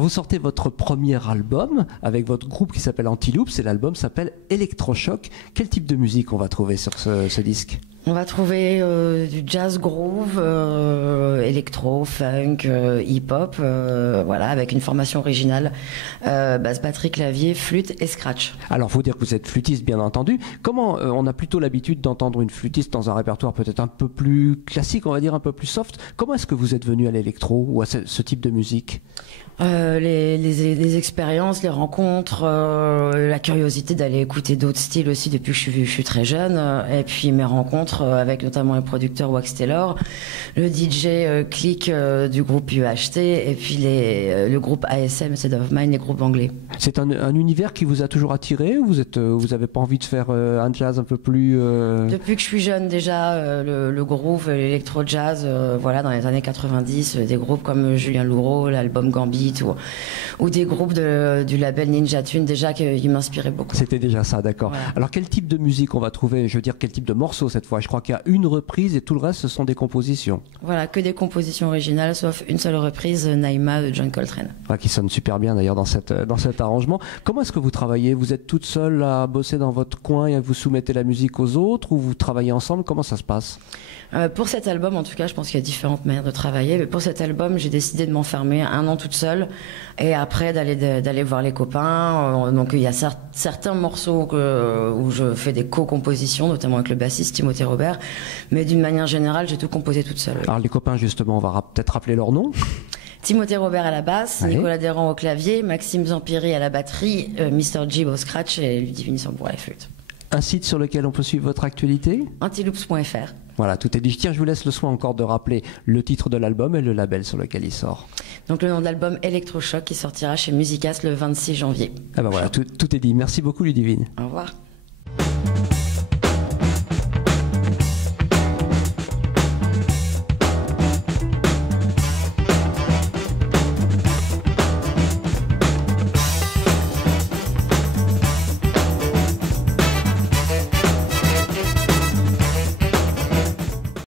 Alors vous sortez votre premier album avec votre groupe qui s'appelle Antiloops et l'album s'appelle Electrochoc. Quel type de musique on va trouver sur ce disque ? On va trouver du jazz groove, électro, funk, hip-hop, voilà, avec une formation originale, basse, batterie, clavier, flûte et scratch. Alors, faut dire que vous êtes flûtiste, bien entendu. Comment on a plutôt l'habitude d'entendre une flûtiste dans un répertoire peut-être un peu plus classique, on va dire un peu plus soft. Comment est-ce que vous êtes venu à l'électro ou à ce type de musique ? Les expériences, les rencontres, la curiosité d'aller écouter d'autres styles aussi depuis que je suis très jeune, et puis mes rencontres avec notamment le producteur Wax Taylor, le DJ Click du groupe UHT, et puis le groupe ASM, State of Mind, les groupes anglais. C'est un univers qui vous a toujours attiré ou vous avez pas envie de faire un jazz un peu plus... Depuis que je suis jeune déjà, le groove, l'électro-jazz, voilà, dans les années 90, des groupes comme Julien Louraud, l'album Gambit, ou des groupes du label Ninja Tune déjà qui m'inspiraient beaucoup. C'était déjà ça, d'accord. Voilà. Alors quel type de musique on va trouver ? Je veux dire, quel type de morceau cette fois ? Je crois qu'il y a une reprise et tout le reste ce sont des compositions. Voilà, que des compositions originales, sauf une seule reprise, Naïma de John Coltrane. Ouais, qui sonne super bien d'ailleurs dans cet arrangement. Comment est-ce que vous travaillez ? Vous êtes toute seule à bosser dans votre coin et vous soumettez la musique aux autres ou vous travaillez ensemble ? Comment ça se passe ? Pour cet album, en tout cas, je pense qu'il y a différentes manières de travailler. Mais pour cet album, j'ai décidé de m'enfermer 1 an toute seule et après d'aller voir les copains. Donc il y a certains morceaux où je fais des co-compositions, notamment avec le bassiste Timothée Robert. Mais d'une manière générale, j'ai tout composé toute seule. Alors les copains, justement, on va peut-être rappeler leur nom. Timothée Robert à la basse, oui. Nicolas Desrands au clavier, Maxime Zampiri à la batterie, Mr. Jib au scratch et Ludivine Sambour à la flûte. Un site sur lequel on peut suivre votre actualité ? Antiloops.fr. Voilà, tout est dit. Tiens, je vous laisse le soin encore de rappeler le titre de l'album et le label sur lequel il sort. Donc le nom de l'album Electrochoc qui sortira chez Musicas le 26 janvier. Ah ben voilà, tout est dit. Merci beaucoup Ludivine. Au revoir.